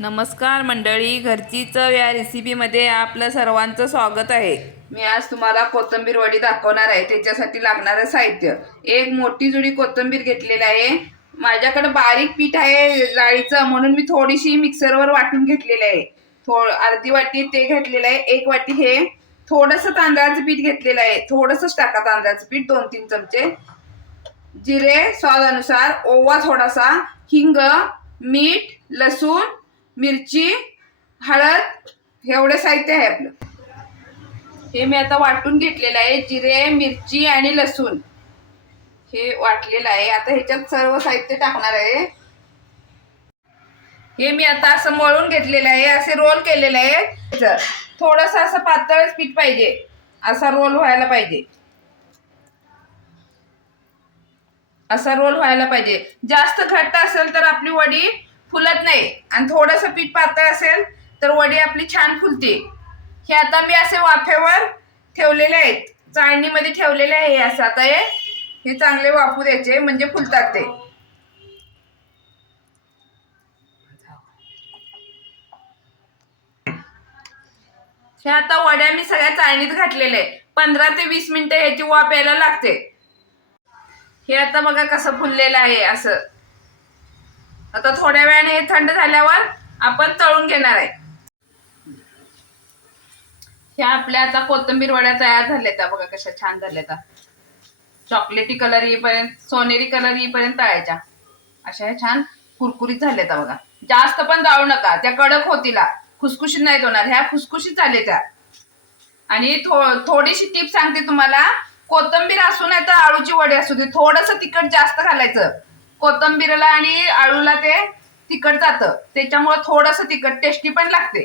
नमस्कार मंडळी, घरची चव या रेसिपीमध्ये आपलं सर्वांचं स्वागत आहे। मी आज तुम्हाला कोथिंबीर वडी दाखवणार आहे। त्याच्यासाठी लागणारं साहित्य, एक मोठी जुडी कोथिंबीर घेतलेली आहे। माझ्याकडे बारीक पीठ आहे डाळीचं, म्हणून मी थोडीशी मिक्सरवर वाटून घेतलेली आहे। अर्धी वाटी ते घेतलेलं आहे। एक वाटी हे थोडंसं तांदळाचं पीठ घेतलेलं आहे, थोडंसंच टाका तांदळाचं पीठ, 2-3 चमचे जिरे स्वादानुसार, ओवा थोडासा, हिंग, मीठ, लसूण, मिरची, हळद, एवढे साहित्य आहे आपलं। हे मी आता वाटून घेतलेलं आहे। जिरे, मिरची आणि लसूण हे वाटलेलं आहे। आता ह्याच्यात सर्व साहित्य टाकणार आहे। हे मी आता असं मळून घेतलेलं आहे, असे रोल केलेले आहे। थोडंसं असं पातळच पीठ पाहिजे, असा रोल व्हायला पाहिजे, असा रोल व्हायला पाहिजे। जास्त घट्ट असेल तर आपली वडी फुलत नाही, आणि थोडंसं पीठ पातळ असेल तर वडी आपली छान फुलते। हे आता मी असे वाफेवर ठेवलेले आहेत, चाळणीमध्ये ठेवलेले आहे। असं आता हे चांगले वाफू द्यायचे, म्हणजे फुलतात ते। हे आता वड्या मी सगळ्या चाळणीत घातलेले आहे। 15 ते 20 मिनिटं ह्याची वाफ यायला लागते। हे आता बघा कसं फुललेलं आहे असं। आता थोड्या वेळाने हे थंड झाल्यावर आपण तळून घेणार आहे। ह्या आपल्या आता कोथिंबीर वड्या तयार झाल्यात बघा, कशा छान झाल्यात। चॉकलेटी कलर येईपर्यंत, सोनेरी कलर येईपर्यंत तळायच्या। अशा ह्या छान कुरकुरीत झाल्यात बघा। जास्त पण जाळू नका, त्या कडक होतील, खुसखुशीत नाही होणार। ह्या खुसखुशीत झाल्या त्या। आणि थोडीशी टिप सांगते तुम्हाला, कोथिंबीर असू नाही तर आळूची वडी असू दे, थोडंसं तिखट जास्त घालायचं। कोथिंबीरला आणि आळूला ते तिखट जातं, त्याच्यामुळे थोडंसं तिखट टेस्टी पण लागते।